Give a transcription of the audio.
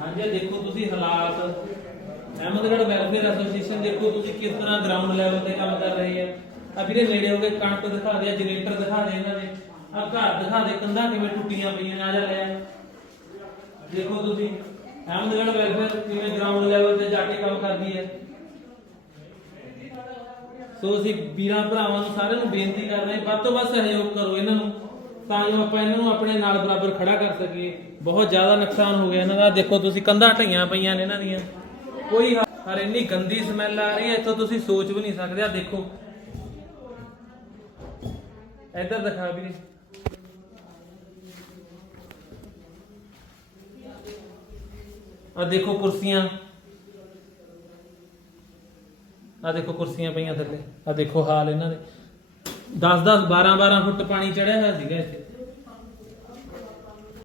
ਹਾਂਜੀ, ਦੇਖੋ ਤੁਸੀਂ ਹਾਲਾਤ, ਅਹਿਮਦਗੜ੍ਹ ਵੈਲਫੇਅਰ ਐਸੋਸੀਏਸ਼ਨ ਦੇਖੋ ਤੁਸੀਂ ਕਿਸ ਤਰ੍ਹਾਂ ਗਰਾਊਂਡ ਲੈਵਲ ਤੇ ਕੰਮ ਕਰ ਰਹੇ ਆ। ਆ ਵੀਰੇ ਨੇੜੇ ਹੋ ਕੇ ਕਣਕ ਦਿਖਾ ਦੇ ਜਨਰੇਟਰ ਦਿਖਾ ਦੇ ਇਹਨਾਂ ਦੇ ਆ ਘਰ ਦਿਖਾ ਦੇ ਕੰਧਾਂ ਕਿਵੇਂ ਟੁੱਟੀਆਂ ਪਈਆਂ ਆ ਜਾ ਲੈ ਦੇਖੋ ਤੁਸੀਂ, ਅਹਿਮਦਗੜ੍ਹ ਵੈਲਫੇਅਰ ਕਿਵੇਂ ਗਰਾਊਂਡ ਲੈਵਲ ਤੇ ਜਾ ਕੇ ਕੰਮ ਕਰਦੀ ਹੈ। ਸੋ ਅਸੀਂ ਵੀਰਾਂ ਭਰਾਵਾਂ ਨੂੰ ਸਾਰਿਆਂ ਨੂੰ ਬੇਨਤੀ ਕਰ ਰਹੇ ਵੱਧ ਤੋਂ ਵੱਧ ਸਹਿਯੋਗ ਕਰੋ ਇਹਨਾਂ ਨੂੰ। ਤਾਂ ਜੋ ਆਪਾਂ ਇਹਨਾਂ ਨੂੰ ਆਪਣੇ ਨਾਲ ਬਰਾਬਰ ਖੜਾ ਕਰ ਸਕੀਏ। ਬਹੁਤ ਜ਼ਿਆਦਾ ਨੁਕਸਾਨ ਹੋ ਗਿਆ ਇਹਨਾਂ ਦਾ। ਦੇਖੋ ਤੁਸੀਂ ਕੰਧਾਂ ਢਈਆਂ ਪਈਆਂ ਨੇ ਇਹਨਾਂ ਦੀਆਂ। ਕੋਈ ਹ- ਇੰਨੀ ਗੰਦੀ ਸਮੈਲ ਆ ਰਹੀ ਹੈ, ਇੱਥੋਂ ਤੁਸੀਂ ਸੋਚ ਵੀ ਨਹੀਂ ਸਕਦੇ। ਆ ਦੇਖੋ। ਇੱਧਰ ਦਿਖਾ ਵੀਰੇ ਆ ਦੇਖੋ ਕੁਰਸੀਆਂ। ਆ ਦੇਖੋ ਕੁਰਸੀਆਂ ਪਈਆਂ ਥੱਲੇ। ਆ ਦੇਖੋ ਹਾਲ ਇਹਨਾਂ ਦੇ। 10 10 12 12 ਫੁੱਟ ਪਾਣੀ ਚੜਿਆ ਹੋਇਆ ਸੀਗਾ ਇੱਥੇ।